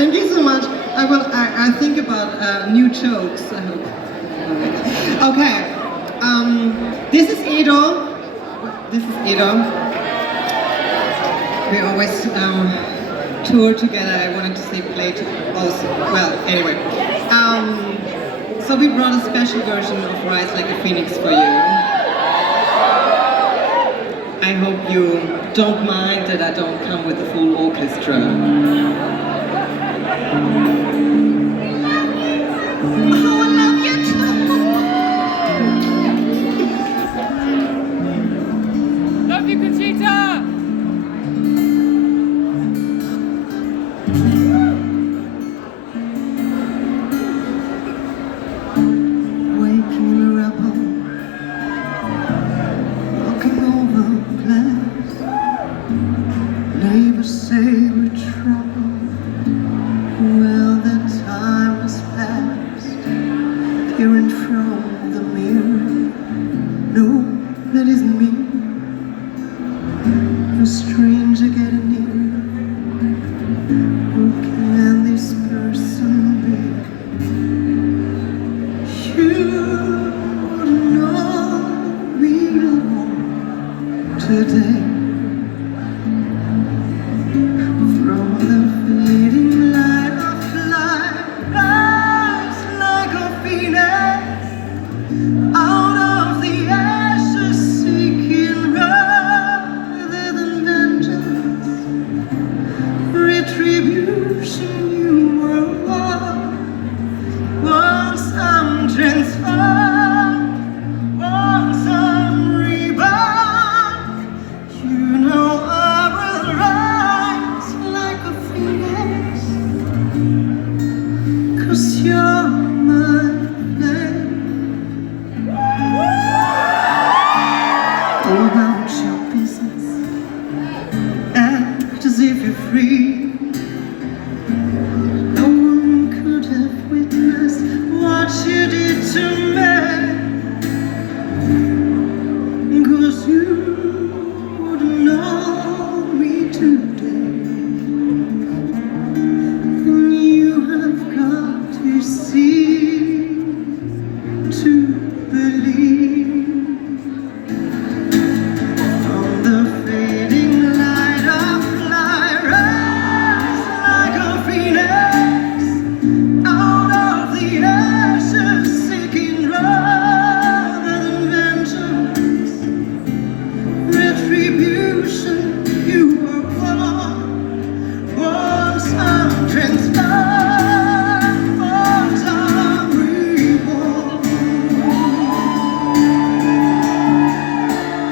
Thank you so much. I think about new jokes. I hope. Okay. This is Edo. This is Edo. We always tour together. I wanted to say play also. Well, anyway. So we brought a special version of Rise Like a Phoenix for you. I hope you don't mind that I don't come with a full orchestra. Oh, I love you too! Love you, Conchita! Waking in a rebel, walking over glass. Neighbors say we're trouble. Well, the time has passed. Peering from the mirror. No, that isn't me. A stranger getting nearer. Who can this person be? You wouldn't know me alone today. From the fading light of light, rise like a phoenix, out of the ashes, seeking rather than vengeance, retribution. You were once I'm transformed, once I'm reborn. You know I will rise like a phoenix, 'cause you're my flame. Go about your business, act as if you're free. No one could have witnessed what you did to me, 'cause you wouldn't know me today. And you have got to see to believe. From the fading light of light, rise like a phoenix, out of the ashes, seeking rather than vengeance, retribution. You were born, once I'm transformed, once I'm reborn.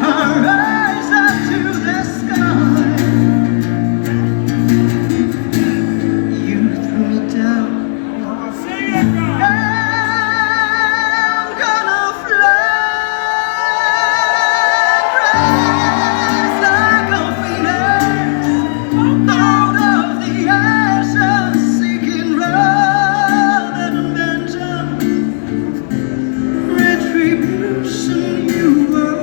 I rise up to the sky. You threw me down. I'm gonna fly, rise like a phoenix, out of the ashes, seeking rather than vengeance, retribution. You were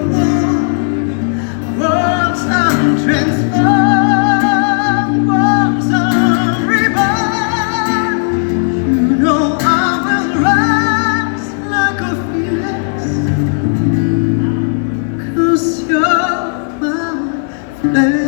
once I'm transformed, once I'm reborn. You know I will rise like a phoenix, 'cause you're my flame.